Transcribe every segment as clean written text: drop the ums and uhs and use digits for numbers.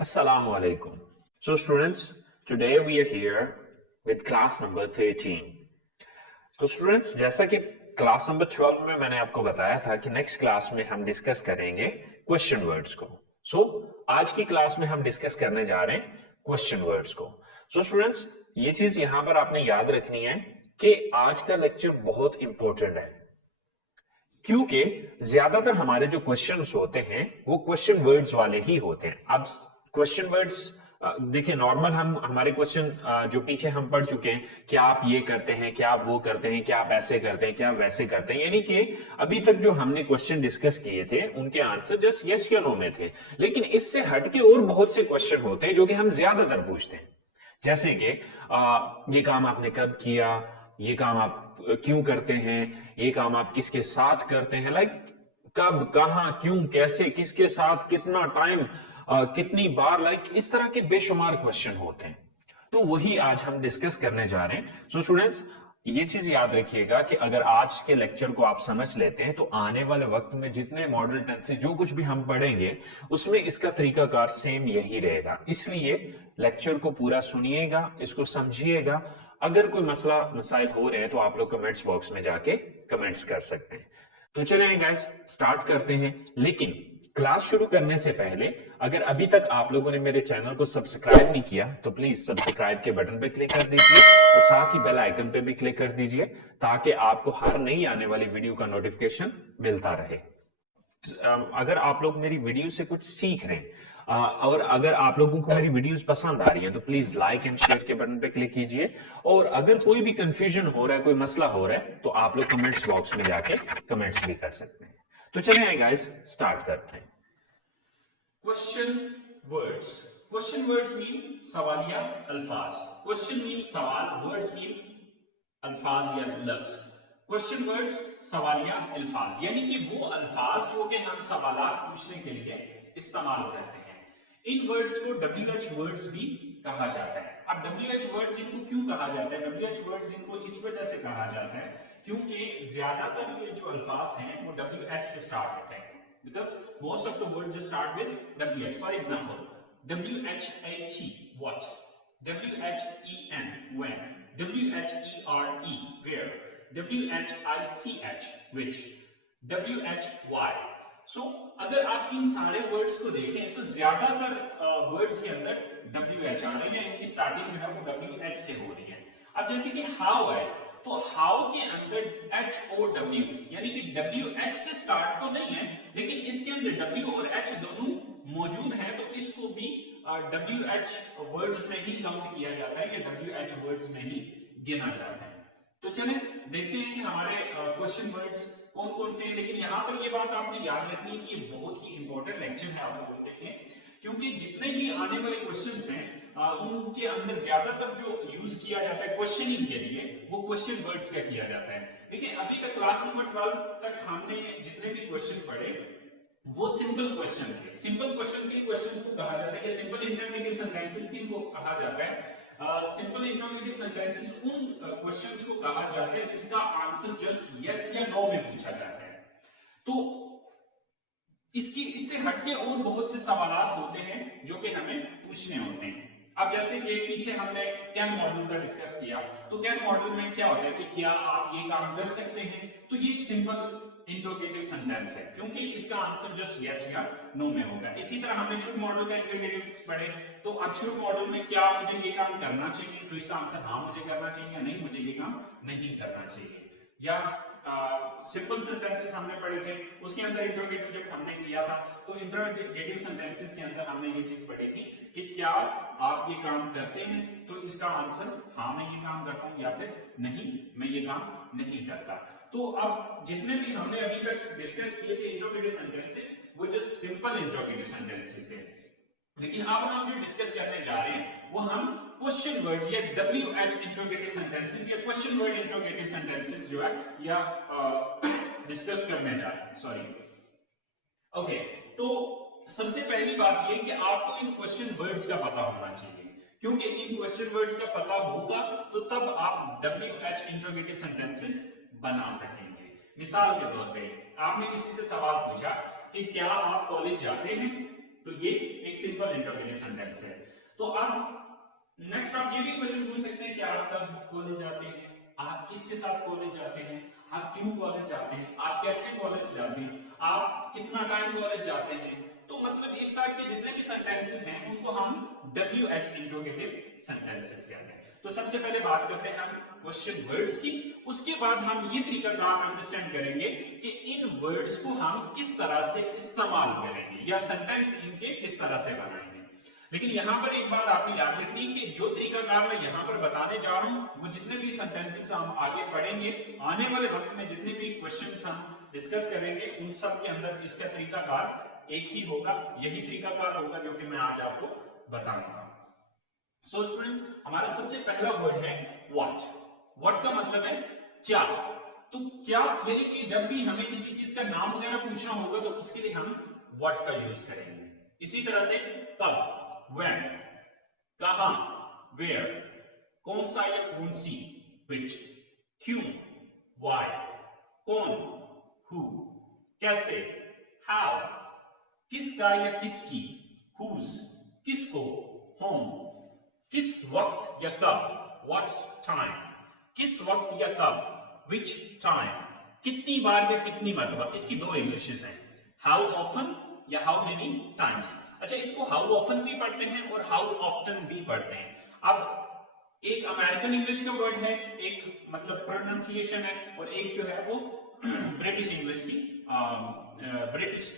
Assalamu alaikum. So students, today we are here with class number 13. तो students, जैसा कि class number 12 में मैंने आपको बताया था कि नेक्स्ट क्लास में हम डिस्कस करेंगे क्वेश्चन वर्ड्स को। सो आज की क्लास में हम डिस्कस करने जा रहे हैं क्वेश्चन वर्ड्स को। सो स्टूडेंट्स, ये चीज यहां पर आपने याद रखनी है कि आज का लेक्चर बहुत इंपॉर्टेंट है, क्योंकि ज्यादातर हमारे जो क्वेश्चंस होते हैं वो क्वेश्चन वर्ड्स वाले ही होते हैं। अब क्वेश्चन वर्ड्स देखिए, नॉर्मल हम हमारे क्वेश्चन जो पीछे हम पढ़ चुके हैं, क्या आप ये करते हैं, क्या आप वो करते हैं, क्या आप ऐसे करते हैं, क्या आप वैसे करते हैं, यानी कि अभी तक जो हमने क्वेश्चन डिस्कस किए थे उनके आंसर जस्ट यस या नो में थे। लेकिन इससे हटके और बहुत से क्वेश्चन होते हैं जो कि हम ज्यादातर पूछते हैं, जैसे कि ये काम आपने कब किया, ये काम आप क्यों करते हैं, ये काम आप किसके साथ करते हैं, लाइक कब, कहां, क्यों, कैसे, किसके साथ, कितना टाइम, कितनी बार, लाइक इस तरह के बेशुमार क्वेश्चन होते हैं। तो वही आज हम डिस्कस करने जा रहे हैं। सो स्टूडेंट्स, ये चीज याद रखिएगा कि अगर आज के लेक्चर को आप समझ लेते हैं तो आने वाले वक्त में जितने मॉडल टेंसेस जो कुछ भी हम पढ़ेंगे उसमें इसका तरीकाकार सेम यही रहेगा। इसलिए लेक्चर को पूरा सुनिएगा, इसको समझिएगा। अगर कोई मसला मसाइल हो रहे हैं तो आप लोग कमेंट्स बॉक्स में जाके कमेंट्स कर सकते हैं। तो चलिए गाइस, स्टार्ट करते हैं। लेकिन क्लास शुरू करने से पहले अगर अभी तक आप लोगों ने मेरे चैनल को सब्सक्राइब नहीं किया तो प्लीज सब्सक्राइब के बटन पे क्लिक कर दीजिए और साथ ही बेल आइकन पे भी क्लिक कर दीजिए, ताकि आपको हर नई आने वाली वीडियो का नोटिफिकेशन मिलता रहे। अगर आप लोग मेरी वीडियो से कुछ सीख रहे हैं और अगर आप लोगों को मेरी वीडियोस पसंद आ रही है तो प्लीज लाइक एंड शेयर के बटन पे क्लिक कीजिए। और अगर कोई भी कंफ्यूजन हो रहा है, कोई मसला हो रहा है, तो आप लोग कमेंट्स बॉक्स में जाके कमेंट्स भी कर सकते हैं। तो चलिए गाइस, स्टार्ट करते हैं। Question words. Question words mean सवालिया अल्फाज। क्वेश्चन मीन सवाल, वर्ड्स मीन अल्फाज या लफ्ज। क्वेश्चन वर्ड्स सवालिया अल्फाज, यानी कि वो अल्फाज जो कि हम सवालात पूछने के लिए इस्तेमाल करते हैं। इन वर्ड्स को WH वर्ड्स भी कहा जाता है। अब WH वर्ड्स इनको क्यों कहा जाता है? WH वर्ड्स इनको इस वजह से कहा जाता है क्योंकि ज्यादातर ये जो अल्फाज हैं वो WH से स्टार्ट होते हैं, because most of the words just start with WH. For example, WHAT, what? WHEN, when? WHERE, where? WHICH, which? WHY. सो अगर आप इन सारे वर्ड्स को देखें तो ज्यादातर वर्ड्स के अंदर WH आ रहे हैं, इनकी स्टार्टिंग जो है वो WH से हो रही है। अब जैसे कि हाउ है, तो हाउ के अंदर HOW, यानी कि WH से स्टार्ट तो नहीं है लेकिन इसके अंदर W और H दोनों मौजूद हैं, तो इसको भी WH वर्ड्स में ही काउंट किया जाता है, या WH वर्ड्स में ही गिना जाता है। तो चलें देखते हैं कि हमारे क्वेश्चन वर्ड्स कौन कौन से हैं। लेकिन यहां पर ये बात आपने याद रखनी है कि ये बहुत ही इंपॉर्टेंट लेक्चर है आप लोगों के लिए, क्योंकि जितने भी आने वाले क्वेश्चंस हैं उनके अंदर ज्यादातर जो यूज किया जाता है क्वेश्चनिंग के लिए वो क्वेश्चन वर्ड्स का किया जाता है। देखिए, अभी तक क्लास नंबर 12 तक हमने जितने भी क्वेश्चन पढ़े वो सिंपल क्वेश्चन थे। सिंपल क्वेश्चन के क्वेश्चन को कहा जाता है, सिंपल इंटररोगेटिव सेंटेंसेस को कहा जाता है। सिंपल इंटररोगेटिव सेंटेंसेस उन क्वेश्चंस को कहा जाता है जिसका आंसर जस्ट यस या नो में पूछा जाता है। तो इससे हटके और बहुत से सवालात होते हैं जो कि हमें पूछने होते हैं। अब जैसे कि पीछे हमने कैन मॉडल का डिस्कस किया, तो कैन मॉडल में क्या होता है कि क्या आप ये काम कर सकते हैं, तो ये एक सिंपल इंटरोगेटिव सेंटेंस है क्योंकि इसका आंसर जस्ट यस या नो में होगा। इसी तरह हमने शुड मॉडल का इंटरोगेटिव पढ़े, तो अब शुड मॉडल में क्या मुझे ये काम करना चाहिए, तो इसका आंसर हाँ मुझे करना चाहिए या नहीं मुझे ये काम नहीं करना चाहिए। या सिंपल सेंटेंसेस हमने पढ़े थे, उसके अंदर इंटरोगेटिव जब हमने किया था तो इंटरोगेटिव सेंटेंसेस के अंदर हमने ये चीज पढ़ी थी कि क्या आप ये काम करते हैं, तो इसका आंसर हाँ मैं ये काम करता हूं या फिर नहीं मैं ये काम नहीं करता। तो अब जितने भी हमने अभी तक डिस्कस किए थे इंटरोगेटिव सेंटेंसेस वो जस्ट सिंपल इंटरोगेटिव सेंटेंसेस थे। लेकिन अब हम जो डिस्कस करने जा रहे हैं वो हम क्वेश्चन वर्ड्स या WH इंटरोगेटिव सेंटेंसेस या क्वेश्चन वर्ड इंटरोगेटिव सेंटेंसेस जो है या डिस्कस करने जा रहे हैं। Sorry, okay. तो सबसे पहली बात ये कि आपको इन क्वेश्चन वर्ड्स का पता होना चाहिए, क्योंकि इन क्वेश्चन वर्ड्स का पता होगा तो तब आप WH इंटरोगेटिव सेंटेंसेस बना सकेंगे। मिसाल के तौर पे आपने किसी से सवाल पूछा कि क्या आप कॉलेज जाते हैं, तो ये एक सिंपल इंटरोगेटिव सेंटेंस है। तो अब नेक्स्ट आप ये भी क्वेश्चन पूछ सकते हैं कि आप कब कॉलेज जाते हैं, आप किसके साथ कॉलेज जाते हैं, आप क्यों कॉलेज जाते हैं, आप कैसे कॉलेज जाते हैं, आप कितना टाइम कॉलेज जाते हैं। तो मतलब इस टाइप के जितने भी सेंटेंसेस हैं उनको हम WH इंटरोगेटिव सेंटेंसेस कहते हैं। तो सबसे पहले बात करते हैं हम क्वेश्चन वर्ड्स की, उसके बाद हम ये तरीका कार अंडरस्टैंड करेंगे कि इन वर्ड्स को हम किस तरह से इस्तेमाल करेंगे या सेंटेंस इनके किस तरह से बनाएंगे। लेकिन यहां पर एक बात आपने याद रखनी है कि जो तरीकाकार मैं यहां पर बताने जा रहा हूं वो जितने भी सेंटेंसेस हम आगे पढ़ेंगे आने वाले वक्त में, जितने भी क्वेश्चंस हम डिस्कस करेंगे उन सब के अंदर इसका तरीकाकार एक ही होगा, यही तरीकाकार होगा जो कि मैं आज आपको बताऊंगा। सो स्टूडेंट्स, हमारा सबसे पहला वर्ड है व्हाट। व्हाट का मतलब है क्या। तो क्या यानी कि जब भी हमें किसी चीज का नाम वगैरह पूछना होगा तो उसके लिए हम व्हाट का यूज करेंगे। इसी तरह से कब, when, कहां, where, कौन सा या कौन सी, which, क्यों, why, कौन, who, कैसे, how, किसका या किसकी, whose, किसको, whom, किस वक्त या कब, what time, किस वक्त या कब, which time, कितनी बार या कितनी मरतबा। इसकी दो इंग्लिशेस हैं, how often या how many times। अच्छा, इसको how often भी पढ़ते हैं और how often भी पढ़ते हैं। अब एक अमेरिकन इंग्लिश का वर्ड है, एक मतलब प्रोनाउंसिएशन है, और एक जो है वो ब्रिटिश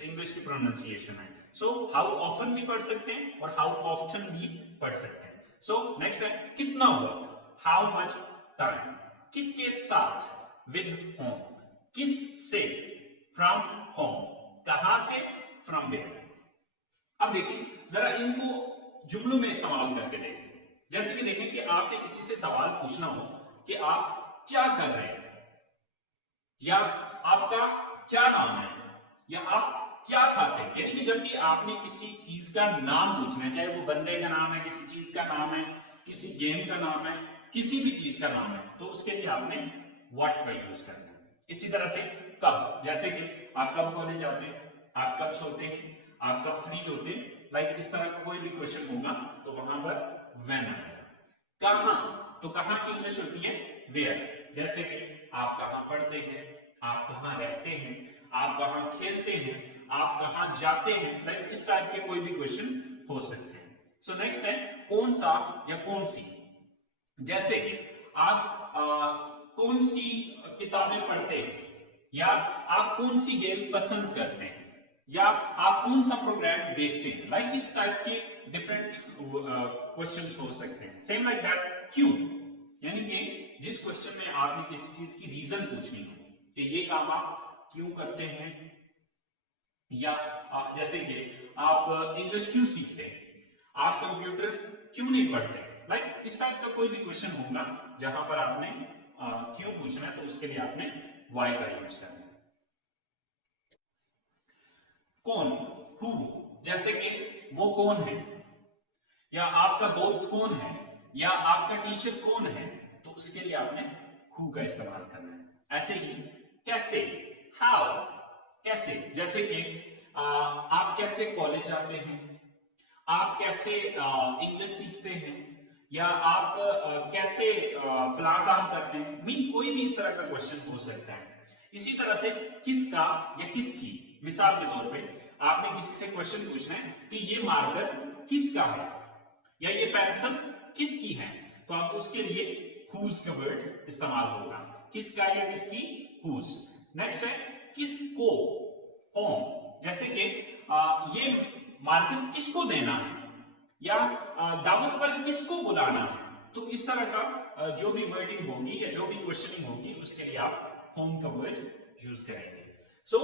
इंग्लिश की प्रोनाउंसिएशन है। सो हाउ ऑफन भी पढ़ सकते हैं और हाउ ऑफ्टन भी पढ़ सकते हैं। सो नेक्स्ट है कितना वक्त, हाउ मच टाइम, किसके साथ, विद होम, किस से, फ्रॉम होम, कहां से, फ्रॉम वेयर। अब देखिए जरा इनको जुमलों में इस्तेमाल करके देखते हैं। जैसे कि देखें कि आपने किसी से सवाल पूछना हो कि आप क्या कर रहे हैं, या आपका क्या नाम है, या आप क्या खाते हैं। यानी कि जब भी आपने किसी चीज का नाम पूछना है, चाहे वो बंदे का नाम है, किसी चीज का नाम है, किसी गेम का नाम है, किसी भी चीज का नाम है, तो उसके लिए आपने व्हाट का यूज करना है। इसी तरह से कब, जैसे कि आप कब कॉलेज जाते हैं, आप कब सोते हैं, आप कब फ्री होते हैं, लाइक इस तरह का कोई भी क्वेश्चन होगा तो वहां पर व्हेन आएगा। कहां, तो कहां की इंग्लिश होती है वेयर। जैसे कि आप कहां पढ़ते हैं, आप कहां रहते हैं, आप कहां खेलते हैं, आप कहां जाते हैं, लाइक इस टाइप के कोई भी क्वेश्चन हो सकते हैं। सो नेक्स्ट है कौन सा या कौन सी। जैसे कि आप कौन सी किताबें पढ़ते हैं, या आप कौन सी गेम पसंद करते हैं, या आप कौन सा प्रोग्राम देखते हैं, लाइक इस टाइप के डिफरेंट क्वेश्चंस हो सकते हैं। सेम लाइक दैट क्यों, यानी कि जिस क्वेश्चन में आपने किसी चीज की रीजन पूछनी हो कि ये काम आप क्यों करते हैं, या जैसे कि आप इंग्लिश क्यों सीखते हैं, आप कंप्यूटर क्यों नहीं पढ़ते, लाइक इस टाइप का कोई भी क्वेश्चन होगा जहां पर आपने क्यों पूछना है तो उसके लिए आपने वाई का यूज करना है। कौन, हु, जैसे कि वो कौन है, या आपका दोस्त कौन है, या आपका टीचर कौन है, तो उसके लिए आपने हु का इस्तेमाल करना है। ऐसे ही कैसे, हाउ, कैसे, जैसे कि आप कैसे कॉलेज जाते हैं, आप कैसे इंग्लिश सीखते हैं, या आप कैसे फला काम करते हैं, मीन कोई भी इस तरह का क्वेश्चन हो सकता है। इसी तरह से किसका या किसकी, मिसाल के तौर पे आपने किसी से क्वेश्चन पूछना है कि ये मार्कर किसका है, या ये पेंसिल किसकी है, तो आप उसके लिए हुज का वर्ड इस्तेमाल होगा, किसका या किसकी, हुज। नेक्स्ट है किसको, होम, जैसे कि ये मार्कर किसको देना है, या दावत पर किसको बुलाना है, तो इस तरह का जो भी वर्डिंग होगी या जो भी क्वेश्चनिंग होगी उसके लिए आप होम का वर्ड यूज करेंगे। सो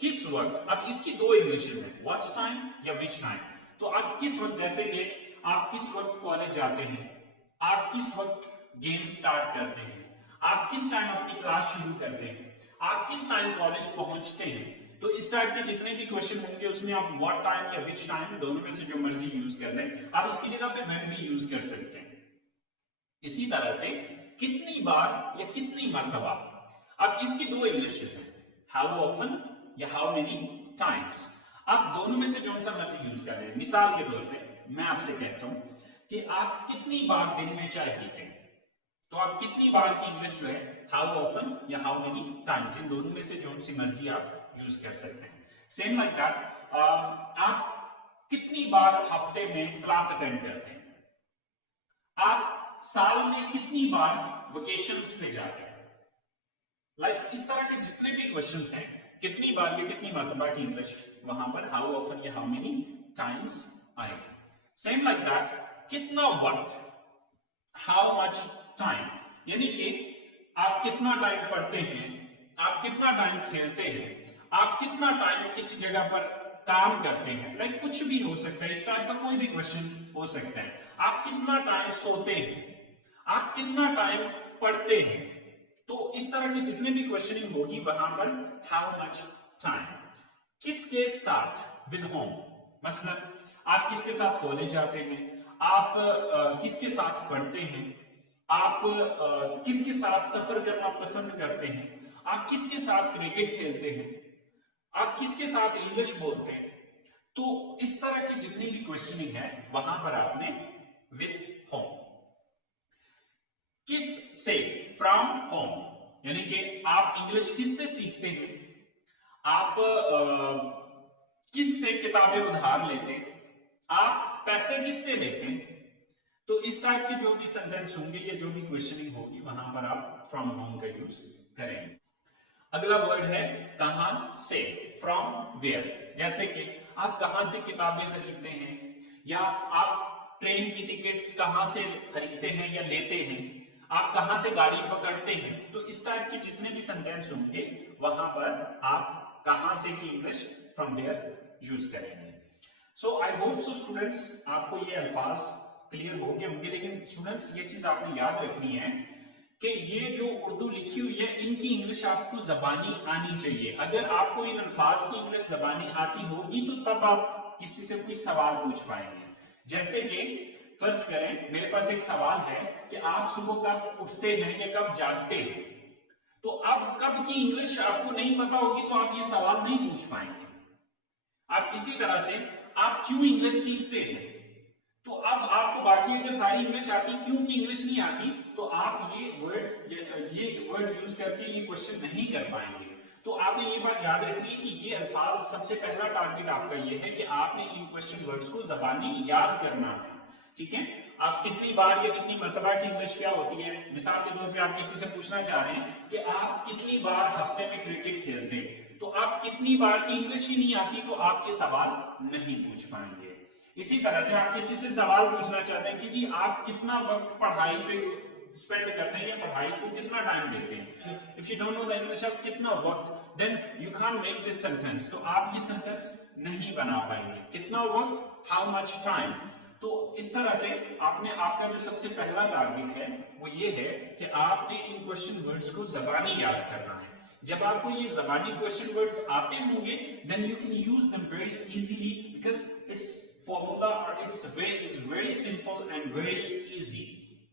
किस वक्त, अब इसकी दो इंग्लिशेस हैं, व्हाट टाइम या विच टाइम। तो आप किस वक्त, जैसे कि आप किस वक्त कॉलेज जाते हैं, आप किस वक्त गेम स्टार्ट करते हैं, आप किस टाइम अपनी क्लास शुरू करते हैं, आप किस टाइम कॉलेज पहुंचते हैं, तो इस टाइप के जितने भी क्वेश्चन होंगे उसमें आप व्हाट टाइम या विच टाइम दोनों में से जो मर्जी यूज कर लें। आप इसकी जगह पे व्हेन भी यूज कर सकते हैं। इसी तरह से कितनी बार या कितनी मरतबा, अब इसकी दो इंग्लिशेस हैं, हाउ ऑफन या हाउ मेनी टाइम्स। आप दोनों में से कौन सा मर्जी यूज कर रहे हैं। मिसाल के तौर पे मैं आपसे कहता हूं कि आप कितनी बार दिन में चाय पीते हैं, तो आप कितनी बार की इंग्लिश जो है हाउ ऑफन या हाउ मेनी टाइम्स, इन दोनों में से जो सी मर्जी आप यूज कर सकते हैं। सेम लाइक दैट आप कितनी बार हफ्ते में क्लास अटेंड करते हैं, आप साल में कितनी बार वेकेशंस पे जाते हैं। लाइक इस तरह के जितने भी क्वेश्चंस हैं, कितनी बार या कितनी मर्तबा की इंग्लिश वहां पर हाउ ऑफन या हाउ मेनी टाइम्स आएगी। सेम लाइक दैट कितना वक्त, हाउ मच टाइम, यानी कि आप कितना टाइम पढ़ते हैं, आप कितना टाइम खेलते हैं, आप कितना टाइम किसी जगह पर काम करते हैं। लाइक कुछ भी हो सकता है, इस टाइप का कोई भी क्वेश्चन हो सकता है। आप कितना टाइम सोते हैं, आप कितना टाइम पढ़ते हैं। तो इस तरह की जितने भी क्वेश्चनिंग होगी वहां पर हाउ मच टाइम, किसके साथ, विद होम, मतलब आप किसके साथ कॉलेज जाते हैं, आप किसके साथ पढ़ते हैं, आप किसके साथ सफर करना पसंद करते हैं, आप किसके साथ क्रिकेट खेलते हैं, आप किसके साथ इंग्लिश बोलते हैं। तो इस तरह की जितनी भी क्वेश्चनिंग है वहां पर आपने विद होम, किस से, फ्रॉम होम, यानी कि आप इंग्लिश किससे सीखते हैं, आप किससे किताबें उधार लेते हैं, आप पैसे किससे लेते हैं। तो इस टाइप के जो भी सेंटेंस होंगे या जो भी क्वेश्चनिंग होगी वहां पर आप फ्रॉम होम का यूज करेंगे। अगला वर्ड है कहां से, फ्रॉम वेयर। जैसे कि आप कहां से किताबें खरीदते हैं, या आप ट्रेन की टिकट्स कहां से खरीदते हैं या लेते हैं, आप कहां से गाड़ी पकड़ते हैं। तो इस टाइप के जितने भी सेंटेंस होंगे वहां पर आप कहां से की इंग्लिश फ्रॉम वेयर यूज करेंगे। सो आई होप सो स्टूडेंट्स आपको ये अल्फाज क्लियर हो गए होंगे। लेकिन स्टूडेंट्स ये चीज आपने याद रखनी है कि ये जो उर्दू लिखी हुई है इनकी इंग्लिश आपको जबानी आनी चाहिए। अगर आपको इन अल्फाज की इंग्लिश जबानी आती होगी तो तब आप किसी से कोई सवाल पूछ पाएंगे। जैसे कि फर्ज करें मेरे पास एक सवाल है कि आप सुबह कब उठते हैं या कब जागते हैं, तो अब कब की इंग्लिश आपको नहीं पता होगी तो आप ये सवाल नहीं पूछ पाएंगे। आप इसी तरह से आप क्यों इंग्लिश सीखते हैं, तो अब आपको बाकी अगर सारी इंग्लिश आती, क्यों की इंग्लिश नहीं आती, तो आप ये वर्ड यूज करके ये क्वेश्चन नहीं कर पाएंगे। तो आपने ये बात याद रखनी है कि ये अल्फाज, सबसे पहला टारगेट आपका ये है कि आपने इन क्वेश्चन वर्ड्स को जबानी याद करना है। ठीक है, आप कितनी बार या कितनी मर्तबा की इंग्लिश क्या होती है। मिसाल के तौर पे आप किसी से पूछना चाह रहे हैं कि आप कितनी बार हफ्ते में क्रिकेट खेलते हैं, तो आप कितनी बार की इंग्लिश ही नहीं आती तो आप ये सवाल नहीं पूछ पाएंगे। इसी तरह से आप किसी से सवाल पूछना चाहते हैं कि जी आप कितना वक्त पढ़ाई पे स्पेंड करते हैं या पढ़ाई को कितना टाइम देते हैं। If you don't know the English of कितना वक्त, then you can't make this sentence, तो आप ये सेंटेंस नहीं बना पाएंगे। कितना वक्त, हाउ मच टाइम। तो इस तरह से आपने, आपका जो सबसे पहला टारगेट है वो ये है कि आपने इन क्वेश्चन वर्ड्स को जबानी याद करना है। जब आपको ये जबानी क्वेश्चन वर्ड्स आते होंगे then you can use them very easily, because it's formula और its way is very simple and very easy.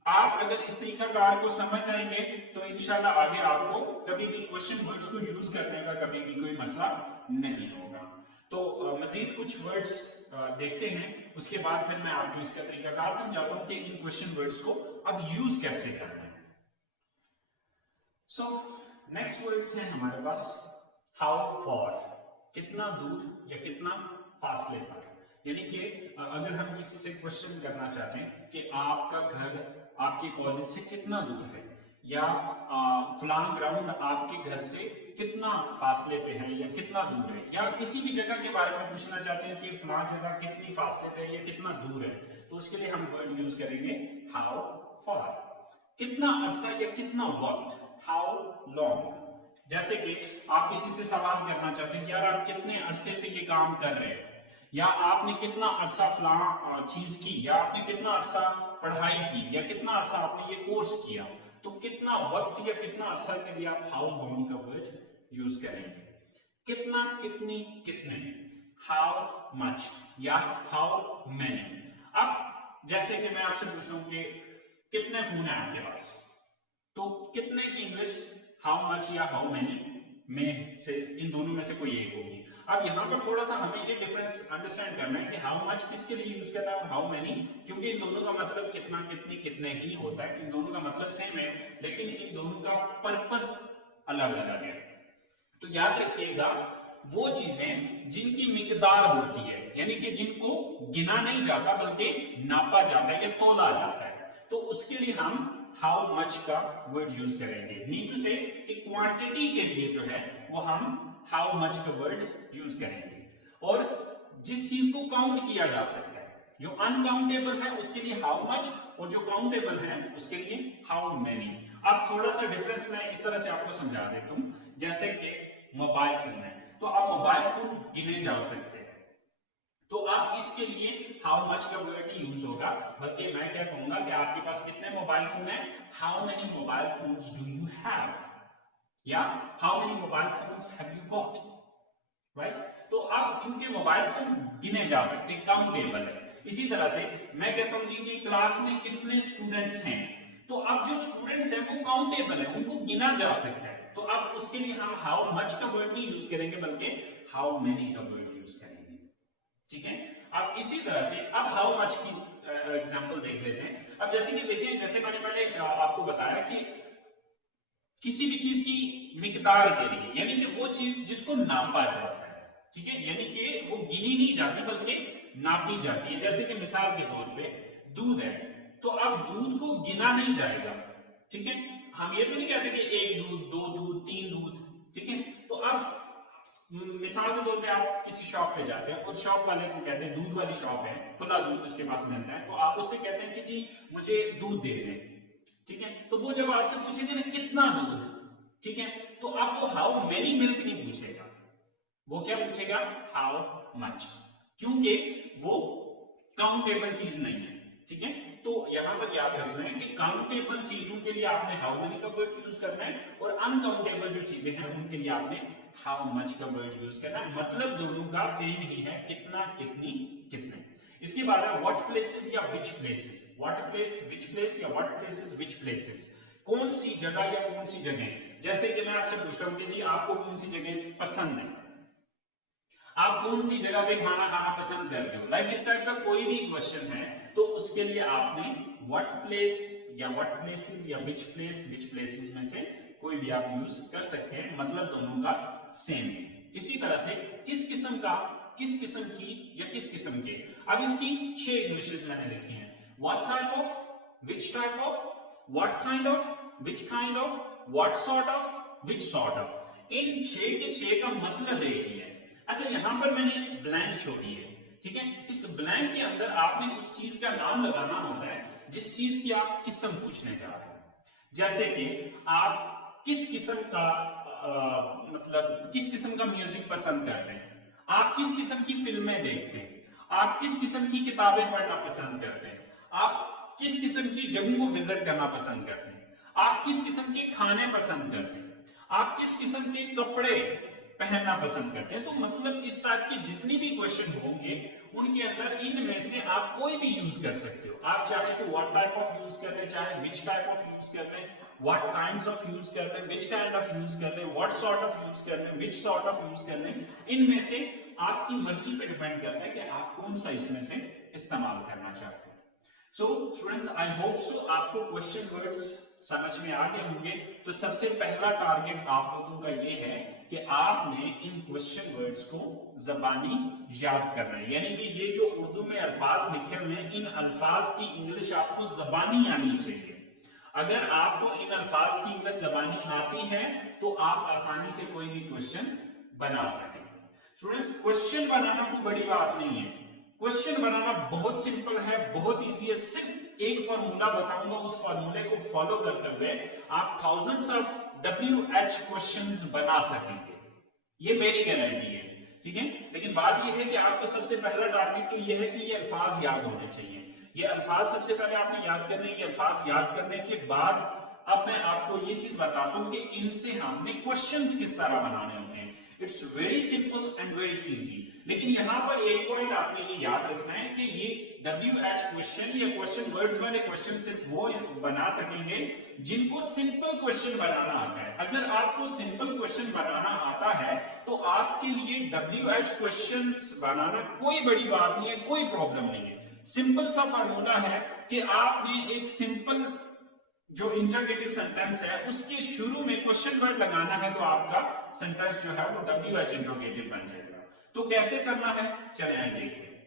आप अगर इस तरीकाकार को समझ जाएंगे तो इंशाल्लाह आगे आपको कभी भी क्वेश्चन वर्ड्स को यूज करने का कभी भी कोई मसला नहीं होगा। तो मजीद कुछ वर्ड्स देखते हैं, उसके बाद फिर मैं आपको इसका तरीकाकार समझाता हूं कि इन क्वेश्चन वर्ड्स को अब यूज कैसे करना है। सो नेक्स्ट वर्ड्स है हमारे पास हाउ फॉर, कितना दूर या कितना फासले पर। यानी कि अगर हम किसी से क्वेश्चन करना चाहते हैं कि आपका घर आपके कॉलेज से कितना दूर है, या फलां ग्राउंड आपके घर से कितना फासले पे है या कितना दूर है, या किसी भी जगह के बारे में पूछना चाहते हैं कि फलां जगह कितनी फासले पे है या कितना दूर है, तो उसके लिए हम वर्ड यूज करेंगे हाउ फॉर। कितना अरसा या कितना वक्त, हाउ लॉन्ग। जैसे कि आप किसी से सवाल करना चाहते हैं कि यार आप कितने अरसे से ये काम कर रहे हैं, या आपने कितना अरसा फलां चीज की, या आपने कितना अरसा पढ़ाई की, या कितना अरसा आपने ये कोर्स किया। तो कितना वक्त या कितना अरसा के लिए आप हाउ लॉन्ग का वर्ड यूज करेंगे। कितना, कितनी, कितने, हाउ मच या हाउ मेनी। अब जैसे कि मैं आपसे पूछता हूं कि कितने फोन है आपके पास, तो कितने की इंग्लिश हाउ मच या हाउ मेनी में से इन दोनों में से कोई एक होगी। अब यहाँ पर थोड़ा सा हमें ये डिफरेंस अंडरस्टैंड करना है कि हाउ मच किसके लिए यूज करना है और हाउ मेनी, क्योंकि इन दोनों का मतलब कितना, कितनी, कितने ही होता है। इन दोनों का मतलब सेम है, लेकिन इन दोनों का पर्पस अलग अलग है। तो याद रखिएगा, वो चीजें जिनकी मिकदार होती है, यानी कि जिनको गिना नहीं जाता बल्कि नापा जाता है या तोला जाता है, तो उसके लिए हम हाउ मच का वर्ड यूज करेंगे। मीन टू से कि क्वांटिटी के लिए जो है वो हम हाउ मच का वर्ड यूज करेंगे। और जिस चीज को काउंट किया जा सकता है, जो अनकाउंटेबल है उसके लिए हाउ मच, और जो काउंटेबल है उसके लिए हाउ मेनी। अब थोड़ा सा डिफरेंस मैं इस तरह से आपको समझा देता हूं, जैसे कि मोबाइल फोन है, तो अब मोबाइल फोन गिने जा सकते हैं, तो अब इसके लिए हाउ मच का वर्ड ही यूज होगा, बल्कि मैं क्या कहूंगा कि आपके पास कितने मोबाइल फोन है, how many mobile phones do you have, या how many mobile phones have you got, right. तो अब चूंकि मोबाइल फोन गिने जा सकते हैं, काउंटेबल है, इसी तरह से मैं कहता हूं जी कि क्लास में कितने स्टूडेंट्स हैं, तो अब जो स्टूडेंट्स हैं वो काउंटेबल है, उनको गिना जा सकता है, तो अब उसके लिए हम हाउ मच का वर्ड नहीं यूज करेंगे बल्कि हाउ मेनी का वर्ड यूज करेंगे, ठीक है। अब इसी तरह से अब हाउ मच की एग्जांपल देख लेते हैं। अब जैसे कि देखिए, जैसे मैंने पहले आपको बताया कि किसी भी चीज की मिकदार के लिए, यानी कि वो चीज जिसको नापा जाता है, ठीक है, यानी कि वो गिनी नहीं जाती बल्कि नापी जाती है। जैसे कि मिसाल के तौर पे दूध है, तो अब दूध को गिना नहीं जाएगा, ठीक है, हम ये तो नहीं कहते कि एक दूध, दो दूध, तीन दूध, ठीक है। तो अब मिसाल के तौर पे आप किसी शॉप पे जाते हैं और शॉप वाले को कहते हैं, दूध वाली शॉप है, खुला दूध उसके पास मिलता है, तो आप उससे कहते हैं कि जी मुझे दूध दे दें, ठीक है। तो वो जब आपसे पूछेंगे ना कितना दूध, ठीक है, तो अब वो हाउ मेनी मिल्क नहीं पूछेगा, वो क्या पूछेगा, हाउ मच, क्योंकि वो काउंटेबल चीज नहीं है, ठीक है। तो यहां पर याद रखना है कि काउंटेबल चीजों के लिए आपने हाउ मेनी का वर्ड यूज करना है, और अनकाउंटेबल जो चीजें हैं उनके लिए आपने हाउ मच का वर्ड यूज करना है, मतलब दोनों का सेम ही है, कितना, कितनी, कितने। इसके बाद है व्हाट प्लेसेस या which places, what place, which place, या व्हाट प्लेसेस, विच प्लेसेस, कौन सी जगह या कौन सी जगह। जैसे कि मैं आपसे पूछ रहा हूं कि जी आपको कौन सी जगह पसंद है, आप कौन सी जगह पे खाना खाना पसंद करते हो, लाइक इस टाइप का कोई भी क्वेश्चन है, तो उसके लिए आपने व्हाट प्लेस या व्हाट प्लेसेस या विच प्लेसेस में से कोई भी आप यूज कर सकते हैं, मतलब दोनों का सेम है। इसी तरह से किस किस्म का, किस किस्म की या किस किस्म के, अब इसकी 6 इंग्लिशेस मैंने लिखी हैं, what type of, which type of, what kind of, which kind of, what sort of, which sort of. इन 6 के 6 का मतलब एक ही है। अच्छा, यहां पर मैंने ब्लैंक छोड़ी है, ठीक है, इस ब्लैंक के अंदर आपने उस चीज का नाम लगाना होता है जिस चीज की आप किस्म पूछने जा रहे हैं। जैसे कि आप किस किस्म का मतलब किस किस्म का म्यूजिक पसंद करते हैं, आप किस किस्म की फिल्में देखते हैं, आप किस किस्म की किताबें पढ़ना पसंद करते हैं, आप किस किस्म की जगहों को विजिट करना पसंद करते हैं, आप किस किस्म के खाने पसंद करते हैं, आप किस किस्म के कपड़े पहनना पसंद करते हैं। तो मतलब इस टाइप के जितनी भी क्वेश्चन होंगे उनके अंदर इनमें से आप कोई भी यूज कर सकते हो। आप चाहे तो व्हाट टाइप ऑफ यूज कर लें, चाहे विच टाइप ऑफ यूज कर लें, व्हाट काइंड्स ऑफ यूज कर लें, विच काइंड ऑफ यूज कर लें, व्हाट सॉर्ट ऑफ यूज कर लें, विच सॉर्ट ऑफ यूज कर लें। इनमें से आपकी मर्जी पे डिपेंड करता है कि आप कौन सा इसमें से इस्तेमाल करना चाहते हैं। So students, I hope so आपको क्वेश्चन वर्ड्स समझ में आ गए होंगे। तो सबसे पहला टारगेट आप लोगों का ये है कि आपने इन क्वेश्चन वर्ड्स को जबानी याद करना है, यानी कि ये जो उर्दू में अल्फाज लिखे हुए हैं, इन अल्फाज की इंग्लिश आपको जबानी आनी चाहिए। अगर आपको इन अल्फाज की इंग्लिश जबानी आती है तो आप आसानी से कोई भी क्वेश्चन बना सकेंगे। स्टूडेंट्स, क्वेश्चन बनाना कोई बड़ी बात नहीं है, क्वेश्चन बनाना बहुत सिंपल है, बहुत इजी है। सिर्फ एक फॉर्मूला बताऊंगा, उस फॉर्मूले को फॉलो करते हुए आप थाउजेंड्स ऑफ WH क्वेश्चंस बना सकेंगे, ये मेरी गारंटी है, ठीक है। लेकिन बात ये है कि आपको सबसे पहला टारगेट तो ये है कि ये अल्फाज याद होने चाहिए। ये अल्फाज सबसे पहले आपने याद करने, ये अल्फाज याद करने के बाद अब मैं आपको ये चीज बताता हूं कि इनसे हमने क्वेश्चंस किस तरह बनाने होते हैं। It's very simple and very easy. लेकिन यहाँ पर एक पॉइंट आपने ये याद रखना है कि ये WH क्वेश्चन या क्वेश्चन वर्ड्स वाले क्वेश्चन सिर्फ वो बना सकेंगे जिनको सिंपल क्वेश्चन बनाना आता है। अगर आपको सिंपल क्वेश्चन बनाना आता है तो आपके लिए WH क्वेश्चंस बनाना कोई बड़ी बात नहीं है, कोई प्रॉब्लम नहीं है। सिंपल सा फार्मूला है कि आपने एक सिंपल जो इंटरोगेटिव सेंटेंस है उसके शुरू में क्वेश्चन वर्ड लगाना है, तो आपका सेंटेंस जो है वो WH इंटरोगेटिव बन जाएगा। तो कैसे करना है, चले आइए देखते हैं।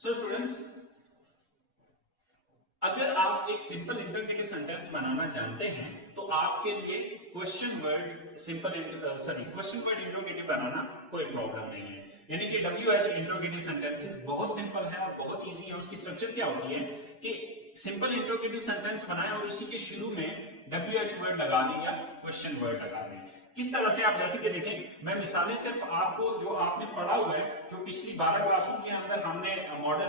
सो स्टूडेंट्स, अगर आप एक सिंपल इंटरोगेटिव सेंटेंस बनाना जानते हैं तो आपके लिए क्वेश्चन वर्ड इंटरोगेटिव बनाना कोई प्रॉब्लम नहीं है। यानी कि WH इंटरोगेटिव सेंटेंसेस बहुत सिंपल है और बहुत इजी है। उसकी स्ट्रक्चर क्या होती है कि सिंपल इंटरोगेटिव सेंटेंस बनाएं और उसी के शुरू में WH वर्ड लगा दें या क्वेश्चन वर्ड लगा दें। किस तरह से, आप जैसे कि देखें, मैं मिसालें सिर्फ आपको जो आपने पढ़ा हुआ है, जो पिछली 12 क्लासों के अंदर हमने मॉडल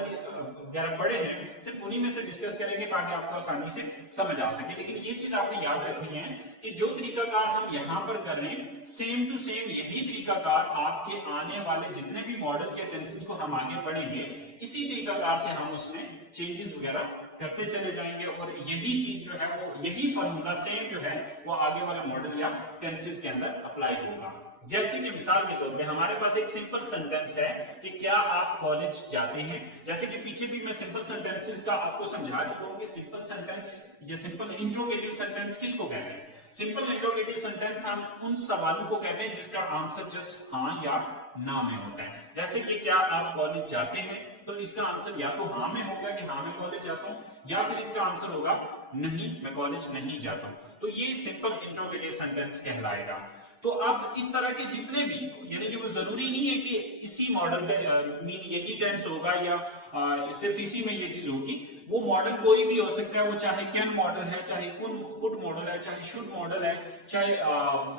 वगैरह पढ़े हैं, सिर्फ उन्हीं में से डिस्कस करेंगे ताकि आपको आसानी से समझ आ सके। लेकिन ये चीज आपने याद रखनी है कि जो तरीकाकार हम यहाँ पर कर रहे हैं, सेम टू सेम यही तरीकाकार आपके आने वाले जितने भी मॉडल या टेंसेस को हम आगे पढ़ेंगे, इसी तरीकाकार से हम उसमें चेंजेस वगैरह करते चले जाएंगे और यही चीज जो है वो, यही फॉर्मूला सेम जो है वो आगे वाले मॉडल या टेंसेस के अंदर अप्लाई होगा। जैसे कि मिसाल के तौर पे हमारे पास एक सिंपल सेंटेंस है कि क्या आप कॉलेज जाते हैं। जैसे कि पीछे भी मैं सिंपल सेंटेंसेस का आपको समझा चुका हूं कि सिंपल सेंटेंस या सिंपल इंट्रोगेटिव सेंटेंस किसको कहते हैं। सिंपल इंट्रोगेटिव सेंटेंस हम उन सवालों को कहते हैं जिसका आंसर जस्ट हाँ या ना में होता है। जैसे कि क्या आप कॉलेज जाते हैं, तो इसका आंसर या तो हाँ में होगा कि हाँ मैं कॉलेज जाता हूं, या फिर इसका आंसर होगा नहीं मैं कॉलेज नहीं जाता हूं। तो ये सिंपल इंट्रोगेटिव सेंटेंस कहलाएगा। तो अब इस तरह के जितने भी, यानी कि वो जरूरी नहीं है कि इसी मॉडल का मीन यही टेंस होगा या सिर्फ इसी में ये चीज होगी। वो मॉडल कोई भी हो सकता है, वो चाहे कैन मॉडल है, चाहे कुड मॉडल है, चाहे शुड मॉडल है, चाहे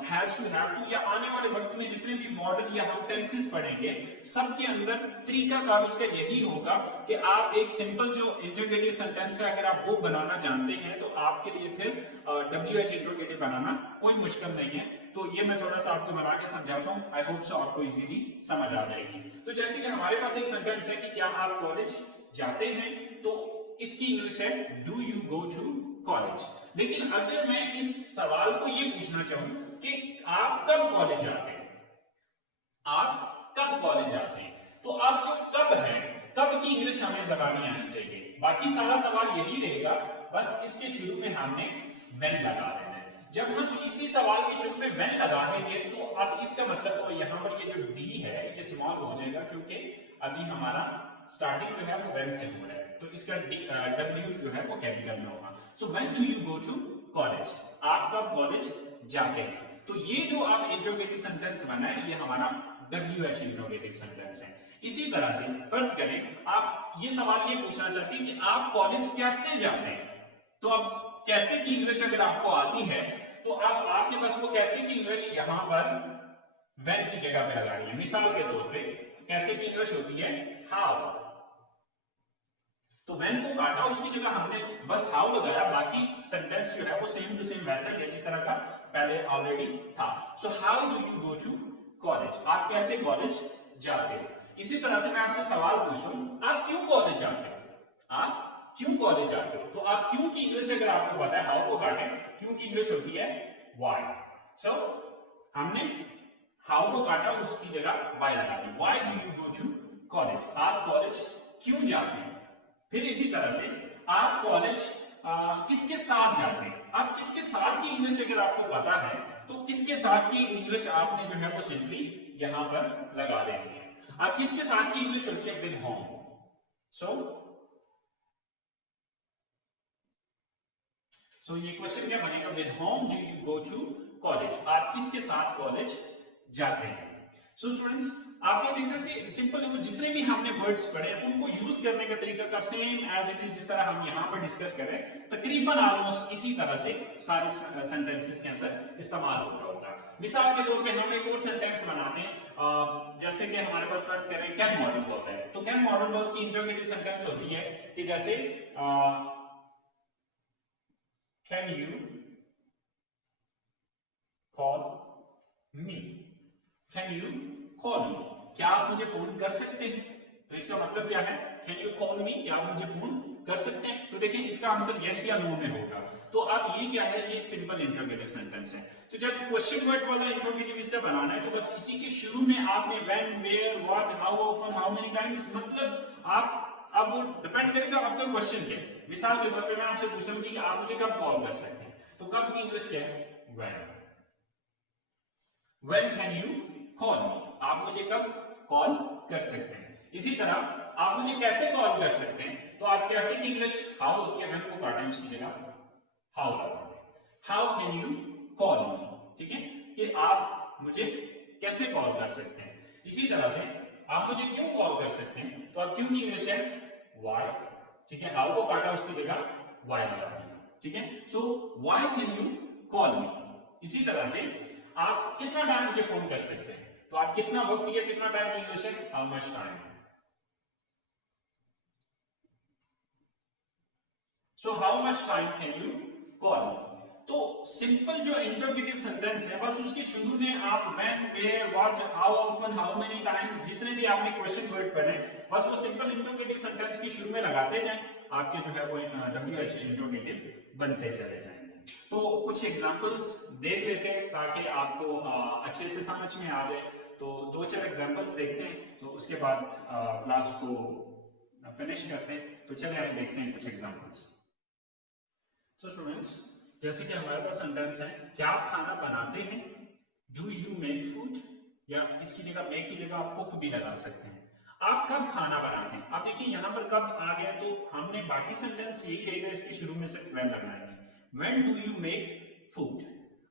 हैज टू, हैव टू, या आने वाले वक्त में जितने भी मॉडल या हम टेंसेस पढ़ेंगे सबके अंदर तरीकाकार उसका यही होगा कि आप एक सिंपल जो इंटरोगेटिव सेंटेंस है अगर आप वो बनाना जानते हैं तो आपके लिए फिर WH इंटरोगेटिव बनाना कोई मुश्किल नहीं है। तो ये मैं थोड़ा सा आपको बना के समझाता हूँ, आई होप सो आपको इजीली समझ आ जाएगी। तो जैसे कि हमारे पास एक सेंटेंस है कि क्या आप कॉलेज जाते हैं, तो इसकी इंग्लिश है do you go to college. लेकिन अगर मैं इस सवाल को ये पूछना चाहूं कि आप कब कॉलेज जाते हैं, आप कब कॉलेज जाते हैं, तो अब जो कब है, कब की इंग्लिश हमें जबानी आनी चाहिए। बाकी सारा सवाल यही रहेगा, बस इसके शुरू में हमने व्हेन लगा देना है। जब हम इसी सवाल के शुरू में व्हेन लगा देंगे तो अब इसका मतलब यहां पर ये जो डी है ये स्मॉल हो जाएगा, क्योंकि अभी हमारा स्टार्टिंग जो है वो व्हेन से हो रहा है, तो इसका W जो है वो कैपिटल में होगा। So when do you go to college, आप कब कॉलेज जाते हैं। तो ये जो आप इंट्रोगेटिव सेंटेंस बना है ये हमारा WH इंट्रोगेटिव सेंटेंस है। इसी तरह से फर्ज करें आप ये सवाल ये पूछना चाहते हैं कि आप कॉलेज कैसे जाते हैं, तो अब कैसे की इंग्लिश अगर आपको आती है तो आपने बस वो कैसे की इंग्लिश यहां पर व्हेन की जगह पे लगानी है। मिसाल के तौर पे कैसे की इंग्लिश होती है हाउ, तो व्हेन को काटा उसकी जगह हमने बस हाउ लगाया, बाकी सेंटेंस जो है वो सेम टू सेम वैसा ही है जिस तरह का पहले ऑलरेडी था। So how do you go to college, आप कैसे कॉलेज जाते हो। इसी तरह से मैं आपसे सवाल पूछूं आप क्यों कॉलेज जाते हो, आप क्यों कॉलेज जाते हो, तो आप क्यों की इंग्लिश अगर आपको पता है हाउ को काटे, क्यों की इंग्लिश होती है व्हाई। सो हमने हाउ को काटा उसकी जगह व्हाई लगा दी, why do you go to college, आप कॉलेज क्यों जाते हैं। फिर इसी तरह से आप कॉलेज किसके साथ जाते हैं, आप किसके साथ की इंग्लिश अगर आपको पता है तो किसके साथ की इंग्लिश आपने जो है वो सिंपली यहां पर लगा देनी है। आप किसके साथ की इंग्लिश होती है विद होम। सो ये क्वेश्चन क्या बनेगा, with whom do you go to college, आप किसके साथ कॉलेज जाते हैं। सो स्टूडेंट्स आपने देखा कि सिंपल वो जितने भी हमने वर्ड्स पढ़े उनको यूज करने का तरीका का सेम एज इट इज जिस तरह हम यहाँ पर डिस्कस कर रहे हैं तकरीबन ऑलमोस्ट इसी तरह से सारे सेंटेंसेस के अंदर इस्तेमाल हो रहा होगा। मिसाल के तौर पे हम एक और सेंटेंस बनाते हैं, जैसे कि हमारे पास फर्ज करें कैन मॉडल वर्ब है, तो कैन मॉडल वर्ब की इंटरोगेटिव सेंटेंस होती है कि जैसे can you call me, can you call मी, क्या आप मुझे फोन कर सकते हैं? तो इसका मतलब क्या है, कैन यू कॉल मी, क्या आप मुझे फोन कर सकते हैं? तो देखिए इसका आंसर यस या नो में होगा। तो अब ये क्या है, ये सिंपल इंट्रोगेटिव सेंटेंस है। तो जब क्वेश्चन वर्ड वाला इंट्रोगेटिव इससे बनाना है तो बस इसी के शुरू में आपने when, where, what, how often, how many times, मतलब आप अब वो डिपेंड करेगा आपका क्वेश्चन क्या है। मिसाल के तौर पे मैं आपसे पूछता हूं कि आप मुझे कब कॉल कर सकते हैं, तो कब की इंग्लिश क्या है, when. When can you call मी, आप मुझे कब कॉल कर सकते हैं। इसी तरह आप मुझे कैसे कॉल कर सकते हैं, तो आप कैसे की इंग्लिश हाउ होती है, व्हेन को काटा है उसकी जगह हाउ लगाओगे। हाउ कैन यू कॉल मी, ठीक है, कि आप मुझे कैसे कॉल कर सकते हैं। इसी तरह से आप मुझे क्यों कॉल कर सकते हैं, तो आप क्यों की इंग्लिश है व्हाई, ठीक है, हाउ को काटा उसकी जगह व्हाई लगा दिया, ठीक है। So why can you call मी। इसी तरह से आप कितना टाइम मुझे फोन कर सकते हैं, तो आप कितना वक्त या कितना टाइम की इंग्लिश है how much time. So how much time can you call मी। तो सिंपल जो इंटरोगेटिव सेंटेंस है बस उसके शुरू में आप when, where, what, how often, how many times, जितने भी आपने क्वेश्चन वर्ड पढ़े बस वो सिंपल इंटरोगेटिव सेंटेंस के शुरू में लगाते जाएं, आपके जो है वो WH इंटरोगेटिव बनते चले जाएंगे। तो कुछ एग्जांपल्स देख लेते हैं ताकि आपको अच्छे से समझ में आ जाए। तो दो चार एग्जांपल्स देखते हैं, तो उसके बाद क्लास को फिनिश करते हैं। तो चलिए आइए देखते हैं कुछ एग्जांपल्स। तो स्टूडेंट्स, जैसे कि हमारे पास सेंटेंस है, क्या आप खाना बनाते हैं, डू यू मेक फूड, या इसकी जगह मेक की जगह आप कुक भी लगा सकते हैं। आप कब खाना बनाते हैं, अब देखिए यहाँ पर कब आ गया, तो हमने बाकी सेंटेंस यही रहेगा, इसके शुरू में सिर्फ व्हेन लगाएंगे। When do you make food,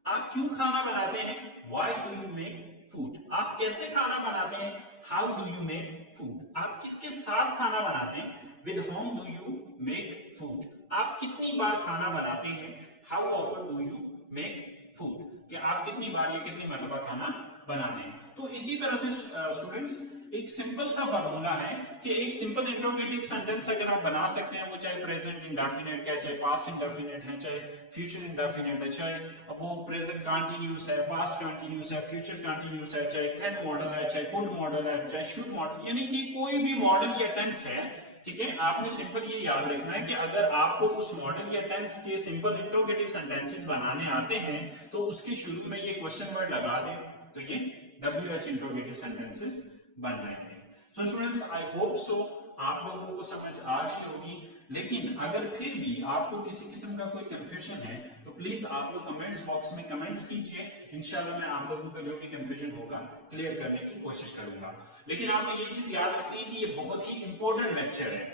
आप क्यों खाना बनाते हैं, why do you make food, आप कैसे खाना बनाते हैं, how do you make food, आप किसके साथ खाना बनाते हैं, with whom do you make food, आप कितनी बार खाना बनाते हैं, how often do you make food, कि आप कितनी बार या कितनी मरतबा खाना बनाते हैं। तो इसी तरह से स्टूडेंट्स एक सिंपल सा फार्मूला है कि एक सिंपल इंट्रोगेटिव सेंटेंस अगर आप बना सकते हैं, वो चाहे प्रेजेंट इंडेफिनिट है, चाहे पास्ट इंडेफिनिट है, चाहे फ्यूचर इंडेफिनिट है, चाहे वो प्रेजेंट कंटीन्यूअस है, पास्ट कंटीन्यूअस है, फ्यूचर कंटीन्यूअस है, चाहे कैन मॉडल है, चाहे कुड मॉडल है, चाहे शुड मॉडल, यानी कि कोई भी मॉडल या टेंस है, ठीक है। आपने सिंपल ये याद रखना है कि अगर आपको उस मॉडल या टेंस के सिंपल इंट्रोगेटिव सेंटेंसेस बनाने आते हैं तो उसके शुरू में ये क्वेश्चन वर्ड लगा दें, तो ये WH इंट्रोगेटिव सेंटेंसेस बन जाएंगे। So students, I hope so आप लोगों को समझ आ रही होगी। लेकिन अगर फिर भी आपको किसी किस्म का कोई कंफ्यूजन है तो प्लीज आप लोग कमेंट्स बॉक्स में कमेंट्स कीजिए, इंशाल्लाह मैं आप लोगों का जो भी कंफ्यूजन होगा क्लियर करने की कोशिश करूंगा। लेकिन आपने ये चीज याद रखनी है कि ये बहुत ही इंपॉर्टेंट लेक्चर है,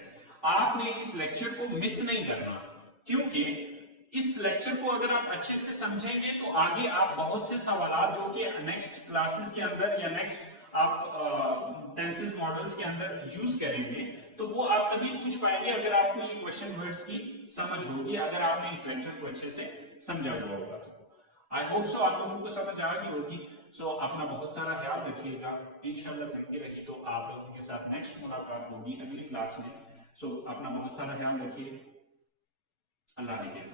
आपने इस लेक्चर को मिस नहीं करना, क्योंकि इस लेक्चर को अगर आप अच्छे से समझेंगे तो आगे आप बहुत से सवाल जो कि नेक्स्ट क्लासेस के अंदर या नेक्स्ट आप टेंसेस मॉडल्स के अंदर यूज करेंगे तो वो आप तभी पूछ पाएंगे अगर आपको ये क्वेश्चन वर्ड्स की समझ होगी, अगर आपने इस लेक्चर को अच्छे से समझा हुआ होगा। तो आई होप सो आप लोगों को समझ आ गई होगी। सो अपना बहुत सारा ख्याल रखिएगा, इंशाल्लाह सही रही तो आप लोगों के साथ नेक्स्ट मुलाकात होगी अगली क्लास में। सो अपना बहुत सारा ख्याल रखिए, अल्लाह ने